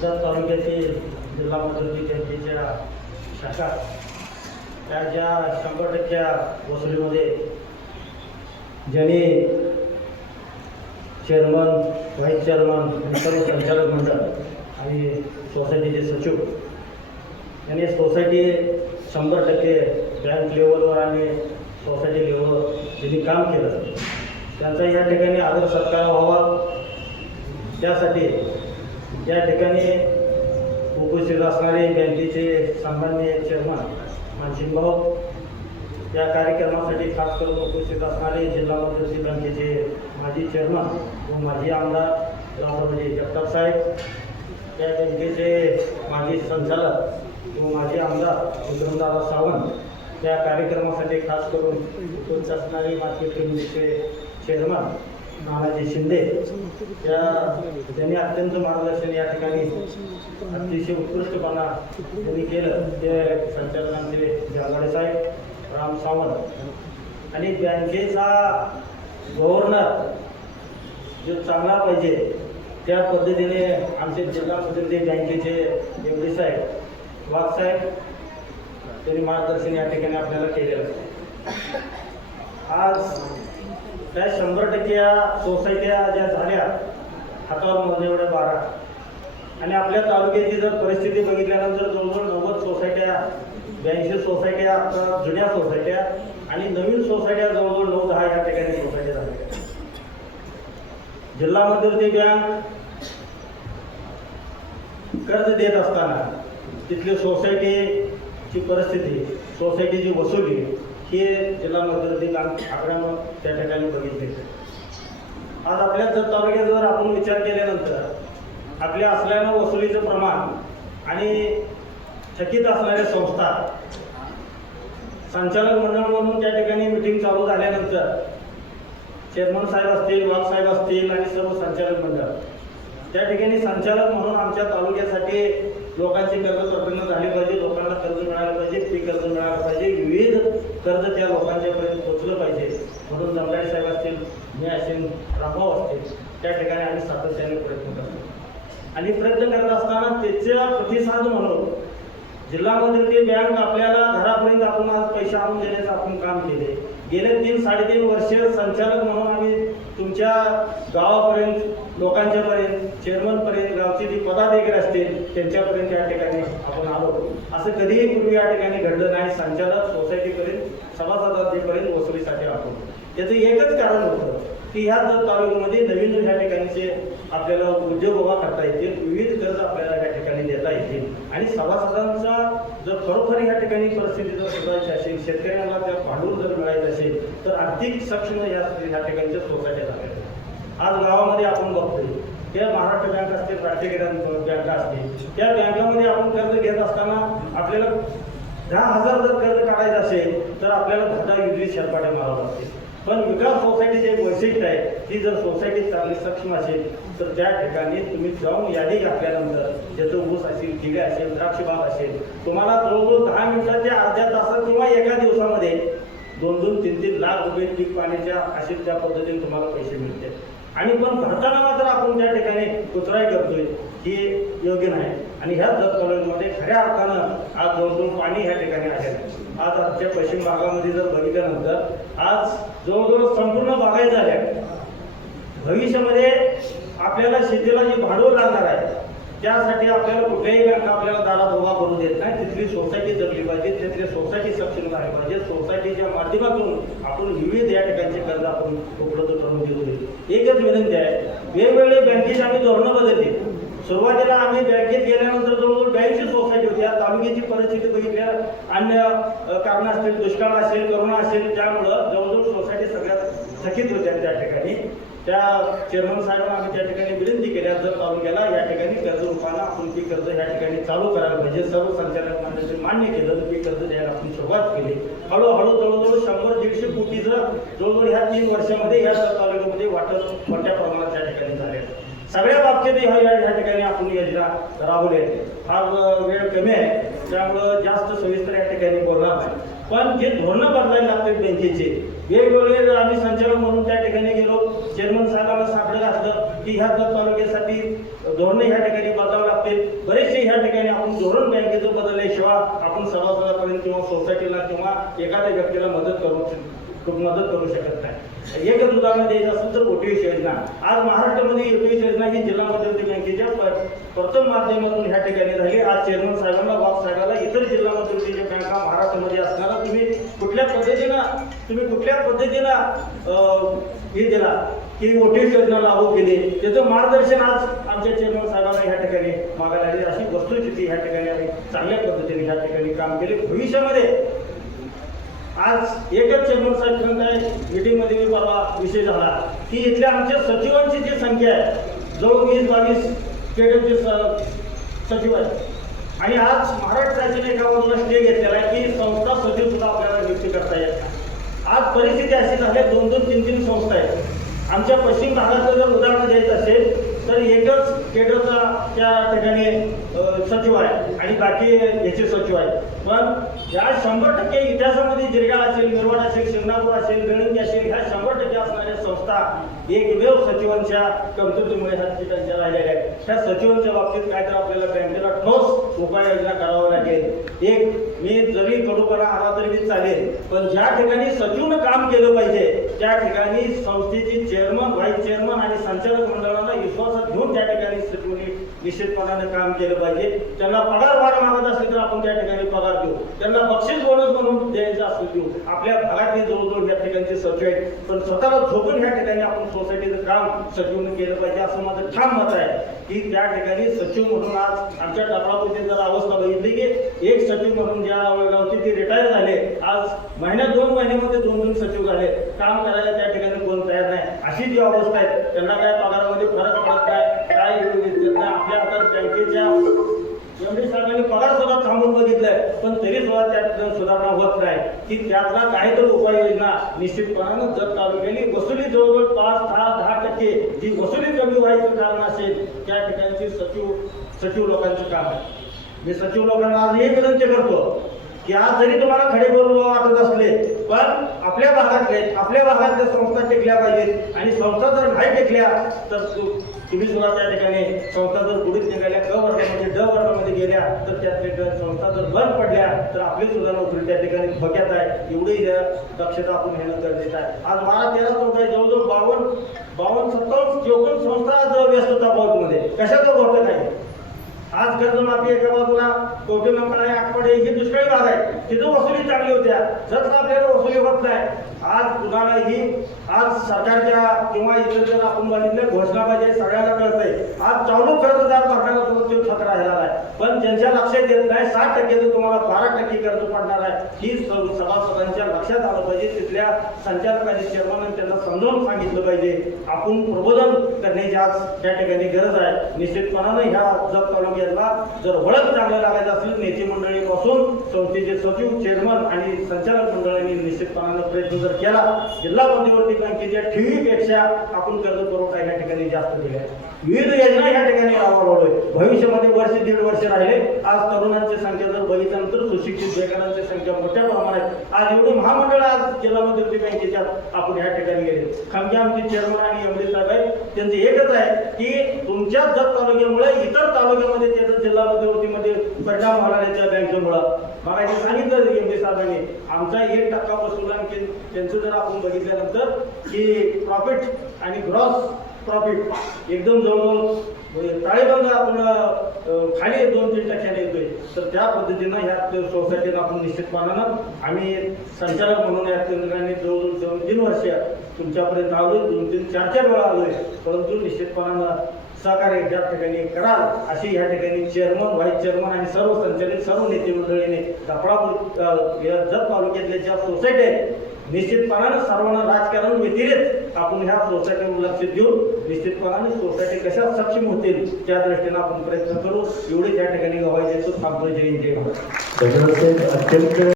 जत तालुक्यातील जिल्हा मध्यवर्ती बँकेच्या शाखा त्या ज्या शंभर टक्क्या वसुलीमध्ये ज्यांनी चेअरमन व्हाईस चेअरमन आणि सर्व संचालक मंडळ आणि सोसायटीचे सचिव यांनी सोसायटी शंभर टक्के बँक लेवलवर आणि सोसायटी लेवलवर ज्यांनी काम केलं त्यांचा या ठिकाणी आदर सत्कार व्हावा. त्यासाठी या ठिकाणी उपस्थित असणारे बँकेचे सामान्य चेअरमन मानसिंगभाऊ या कार्यक्रमासाठी खास करून उपस्थित असणारे जिल्हा मध्यवर्ती बँकेचे माजी चेअरमन व माजी आमदार राष्ट्रपती जगताप साहेब या बँकेचे माजी संचालक व माजी आमदार विक्रमदादा सावंत या कार्यक्रमासाठी खास करून उपस्थित असणारे मार्केट कमिटीचे चेअरमन नानाजी शिंदे या त्यांनी अत्यंत मार्गदर्शन या ठिकाणी अतिशय उत्कृष्टपणा त्यांनी केलं. ते संचालनांचे जागाडे साहेब राम सावंत आणि बँकेचा गव्हर्नर जो चांगला पाहिजे त्या पद्धतीने आमचे जिल्हा प्रतिनिधी बँकेचे एवढे साहेब वाघ साहेब त्यांनी मार्गदर्शन या ठिकाणी आपल्याला केलेलं आज त्या शंभर टक्के या सोसायट्या ज्या झाल्या हातावर मोजण्या एवढ्या बारा. आणि आपल्या तालुक्याची जर परिस्थिती बघितल्यानंतर जवळजवळ नव्वद सोसायट्या ब्याऐंशी सोसायट्या आता जुन्या सोसायट्या आणि नवीन सोसायट्या जवळजवळ नऊ दहा या ठिकाणी सोसायट्या झाल्या. जिल्हा मध्यवर्ती बँक कर्ज देत असताना तिथली सोसायटीची परिस्थिती सोसायटीची वसुली हे जिल्हा मध्यवर्ती बँक आकड्यानं त्या ठिकाणी बघितले. आज आपल्या जत तालुक्यात जर आपण विचार केल्यानंतर आपल्या असल्यानं वसुलीचं प्रमाण आणि थकीत असणाऱ्या संस्था संचालक मंडळ म्हणून त्या ठिकाणी मिटिंग चालू झाल्यानंतर चेअरमन साहेब असतील वाघ साहेब असतील आणि सर्व संचालक मंडळ. त्या ठिकाणी संचालक म्हणून आमच्या तालुक्यासाठी लोकांची कर्ज प्रकरणं झाली पाहिजे लोकांना कर्ज मिळालं पाहिजे पीक कर्ज मिळालं पाहिजे. विविध कर्ज त्या लोकांच्यापर्यंत पोचलं पाहिजे. म्हणून जमलाडी साहेब असतील मी असेल रामभाऊ असतील त्या ठिकाणी आम्ही सातत्याने प्रयत्न करतो. आणि प्रयत्न करत असताना त्याचा प्रतिसाद म्हणून जिल्हा मध्यवर्ती बँक आपल्याला घरापर्यंत आपण आज पैसे आणून देण्याचं आपण काम केले गेले तीन साडेतीन वर्ष संचालक म्हणून आम्ही तुमच्या गावापर्यंत लोकांच्यापर्यंत चेअरमनपर्यंत गावचे जे पदाधिकारी असतील त्यांच्यापर्यंत या ठिकाणी आपण आलो असं कधीही पूर्वी या ठिकाणी घडलं नाही. संचालक सोसायटीपर्यंत सभासदांपर्यंत वसुलीसाठी आपण त्याचं एकच कारण होतं की ह्या जर तालुक्यामध्ये नवीन ह्या ठिकाणीचे आपल्याला उद्योग उभा करता येतील. विविध कर्ज आपल्याला या ठिकाणी देता येतील. आणि सभासदांचा जर खरोखर या ठिकाणी परिस्थिती जर सुधारायची असेल शेतकऱ्यांना जर भांडवल जर मिळायचं असेल तर आर्थिक सक्षम या या ठिकाणच्या सोसायट्या झाल्या आज गावामध्ये आपण बघतोय त्या महाराष्ट्र बँक असतील राष्ट्रीय बँका असतील त्या बँकामध्ये आपण कर्ज घेत असताना आपल्याला दहा हजार जर कर्ज काढायचं असेल तर आपल्याला दहा विक्री शेरपाट्या मारावं लागतील. पण विकास सोसायटीची एक वैशिष्ट्य आहे ती जर सोसायटी चांगली सक्षम असेल तर त्या ठिकाणी तुम्ही जाऊन यादी घातल्यानंतर ज्याचं ऊस असेल ठिगा असेल द्राक्ष बाग असेल तुम्हाला जवळजवळ दहा मिनिटाच्या अर्ध्या तासात किंवा एका दिवसामध्ये दोन दोन तीन तीन लाख रुपये पीक पाण्याच्या असे त्या पद्धतीने तुम्हाला पैसे मिळते आणि पण भरताना मात्र आपण त्या ठिकाणी कुचराई करतोय ही योग्य नाही. आणि ह्या जत कॉलेजमध्ये खऱ्या अर्थानं आज जवळजवळ पाणी ह्या ठिकाणी आहे आज आमच्या पश्चिम भागामध्ये जर बघितल्यानंतर आज जवळजवळ संपूर्ण बागायत झाल्या भविष्यामध्ये आपल्याला शेतीला जे भांडवल लागणार आहे त्यासाठी आपल्याला कुठल्याही बँक आपल्याला दारात उभा करू देत नाही. तिथली सोसायटी जगली पाहिजे तिथली सोसायटी सक्षम झाली पाहिजे. सोसायटीच्या माध्यमातून आपण विविध या ठिकाणचे कर्ज आपण उपलब्ध करून देतो एकच विनंती आहे. वेगवेगळे बँकेचे आम्ही धोरणं बदलली. सुरुवातीला आम्ही बँकेत गेल्यानंतर जवळजवळ ब्याऐंशी सोसायटी होत्या. तालुक्याची परिस्थिती बघितल्या. अन्य कारण कारणं असतील दुष्काळ असेल करोना असेल त्यामुळं जवळजवळ सोसायटी सगळ्यात थकीत होत्या त्या ठिकाणी. त्या चेअरमन साहेबांना आम्ही त्या ठिकाणी विनंती केल्या जर तालुक्याला या ठिकाणी कर्ज रुपाला आपण पीक कर्ज या ठिकाणी चालू करायला पाहिजे. सर्व संचालक मंडळाने मान्य केलं तर पीक कर्ज द्यायला आपण सुरुवात केली. हळूहळू जवळजवळ शंभर दीडशे कोटीचं जवळजवळ ह्या तीन वर्षामध्ये या तालुक्यात वाटप मोठ्या प्रमाणात त्या ठिकाणी झाले सगळ्या बाबतीत ह्या या ठिकाणी आपण योजना राबवली आहे. फार वेळ कमी आहे. त्यामुळं जास्त सविस्तर या ठिकाणी बोलणार नाही. पण जे धोरणं बदलायला लागतात बँकेचे वेगवेगळे आम्ही संचालक म्हणून त्या ठिकाणी गेलो. चेअरमन साहेबांना सापडलं घातलं की ह्या जर तालुक्यासाठी धोरणं ह्या ठिकाणी बदलावं लागतील. बरेचसे ह्या ठिकाणी आपण धोरण बँकेचं बदलल्याशिवाय आपण सभासदापर्यंत किंवा सोसायटीला किंवा एखाद्या व्यक्तीला मदत करू मदत करू शकत नाही. एकच उदाहरण द्यायचं असेल तर ओटीएस योजना. आज महाराष्ट्रामध्ये ओटीएस योजना ही जिल्हा मध्यवर्ती बँकेच्या प- प्रथम माध्यमातून ह्या ठिकाणी झाली. आज चेअरमन साहेबांना बाब साहेबांना इतर जिल्हा मध्यवर्तीच्या बँका महाराष्ट्रामध्ये असताना तुम्ही कुठल्या पद्धतीनं तुम्ही कुठल्या पद्धतीनं हे दिला की ओटीएस योजना लागू केली. त्याचं मार्गदर्शन आज आमच्या चेअरमन साहेबांना ह्या ठिकाणी मागायला लागली. अशी वस्तुस्थिती ह्या ठिकाणी आम्ही चांगल्या पद्धतीने ह्या ठिकाणी काम केले. भविष्यामध्ये आज एकच चेअरमन साहेब मीटिंगमध्ये मी परवा विषय झाला. की इथल्या आमच्या सचिवांची जी संख्या आहे जवळ वीस बावीस केडचे स- सचिव आहेत. आणि आज महाराष्ट्र शासन एका बाजूला स्टे घेतलेला आहे की संस्था सचिव सुद्धा आपल्याला नियुक्ती करता येत आज परिस्थिती अशी झाली दोन दोन तीन तीन संस्था आहेत. आमच्या पश्चिम भागाचं जर उदाहरण द्यायचं असेल तर एकच केडरचा त्या ठिकाणी सचिव आहे आणि बाकी याचे सचिव आहेत. पण या शंभर टक्के इतिहासामध्ये जिरगाळ असेल मिरवाड असेल शिंगणापूर असेल गणित असेल ह्या शंभर टक्के असणाऱ्या संस्था एकमेव सचिवांच्या कमतरतेमुळे ह्या ठिकाणच्या राहिलेल्या आहेत. त्या सचिवांच्या बाबतीत काय तर आपल्याला बँकेला ठोस उपाययोजना करावं लागेल. एक मी जरी कडूपणा आला तरी मी चालेल पण ज्या ठिकाणी सचिवनं काम केलं पाहिजे त्या ठिकाणी संस्थेचे चेअरमन व्हाईस चेअरमन आणि संचालक मंडळाला विश्वासात घेऊन त्या ठिकाणी सचिवने निश्चितपणाने काम केलं पाहिजे. त्यांना पगार वाढ मागत असेल तर आपण त्या ठिकाणी पगार देऊ. त्यांना बक्षीस बोनस म्हणून द्यायचं असेल देऊ. आपल्या भागातले जवळजवळ या ठिकाणचे सचिव आहेत. पण स्वतःला झोपून या ठिकाणी आपण सोसायटीचं काम सचिवने केलं पाहिजे असं माझं ठाम मत आहे. की त्या ठिकाणी सचिव म्हणून आज आमच्या टपापूरची जर अवस्था बघितली की एक सचिव म्हणून ज्या वेळेला ते रिटायर झाले. आज महिन्यात दोन महिन्यामध्ये दोन दोन सचिव झाले. काम करायला त्या ठिकाणी कोण तयार नाही. अशी जी अवस्था आहे त्यांना काय पगार सुधारणा होत नाही की त्यातला काहीतरी उपाययोजना निश्चितपणानं जर तालुक्याने वसुली जवळजवळ पाच दहा दहा टक्के जी वसुली कमी व्हायचं कारण असेल त्या ठिकाणची सचिव सचिव लोकांचं काम आहे. मी सचिव लोकांना आज एक विनंती करतो की आज जरी तुम्हाला खडे करून वाटत असले पण आपल्या भागातले आपल्या भागातल्या संस्था टेकल्या पाहिजेत. आणि संस्था जर नाही टेकल्या तर तुम्ही सुद्धा त्या ठिकाणी संस्था जर पुढे गेल्या तर त्या संस्था जर बंद पडल्या तर आपली सुद्धा नोकरी त्या ठिकाणी धोक्यात आहे. एवढी दक्षता आपण घेणं गरजेचं आहे. आज बारा तेरा संस्था आहे, जवळजवळ बावन्न बावन्न सत्तावन्न चौकन संस्था आज व्यस्तता मध्ये कशाचं घोटं नाही? आज कर्जमाफी एका बाजूला कोटी नंबर आहे आठवडे ही दुष्काळी भाग आहे. तिथं वसुली चांगली होत्या. जर का आपल्याला वसुली होत नाही आज कुणालाही आज सरकारच्या किंवा इतर जर आपण बघितलं घोषणाबाजी सगळ्यांना कळतंय. आज चालू कर्जदार भरणारा तो तो झाला आहे पण ज्यांच्या लक्षात येत नाही साठ टक्के तर तुम्हाला बारा टक्के कर्ज पडणार आहे ही सभासदांच्या लक्षात आलं पाहिजे तिथल्या संचालकांनी चेअरमॅन त्यांना समजावून सांगितलं पाहिजे. आपण प्रबोधन करण्याची आज त्या ठिकाणी गरज आहे. निश्चितपणानं ह्या जत तालुक्याला जर ओळख चांगलं लागायचं असेल नेते मंडळीपासून संस्थेचे सचिव चेअरमन आणि संचालक मंडळांनी निश्चितपणानं प्रयत्न जर केला जिल्हा मध्यवर्ती बँकेच्या ठेवीपेक्षा आपण कर्ज पुरवठा या ठिकाणी जास्त केला विविध योजना या ठिकाणी राबवलोय. भविष्यामध्ये वर्ष दीड वर्ष राहिले. आज तरुणांची संख्या जर बघितल्यानंतर सुशिक्षित बेकारांची संख्या मोठ्या प्रमाणात आज एवढे महामंडळ आज जिल्हा मध्यवर्ती बँकेच्या आपण या ठिकाणी गेले. खामगे आमचे चेअरमन आणि एमडी साहेब आहेत. त्यांचं एकच आहे की तुमच्या जत तालुक्यामुळे इतर तालुक्यामध्ये त्याचा जिल्हा मध्यवर्तीमध्ये परिणाम झाला त्या बँकेमुळं. मला सांगितलं एमडी साहेबांनी. आमचा एक टक्का वसूल आणखी त्यांचं जर आपण बघितल्यानंतर की प्रॉफिट आणि ग्रॉस प्रॉफिट एकदम जवळजवळ म्हणजे ताळेबंद आपण खाली दोन तीन टक्क्याने येतोय. तर त्या पद्धतीनं ह्या सोसायटीनं आपण निश्चितपणानं आम्ही संचालक म्हणून या केंद्राने जवळजवळ दोन तीन वर्ष तुमच्यापर्यंत आलोय. दोन तीन चार चार वेळा आलोय. परंतु निश्चितपणानं सहकार्य ज्या ठिकाणी कराल अशी या ठिकाणी चेअरमन व्हाईस चेअरमन आणि सर्व संचालित सर्व नेते मंडळीने कपडापूर या जत तालुक्यातल्या ज्या सोसायटी आहेत निश्चितपणानं सर्वांना राजकारण व्यतिरिक्त आपण ह्या सोसायटीवर लक्ष देऊन निश्चितपणाने सोसायटी कशा सक्षम होतील त्या दृष्टीने आपण प्रयत्न करू. एवढे त्या ठिकाणी गवाय द्यायचं थांबतो जय जय अत्यंत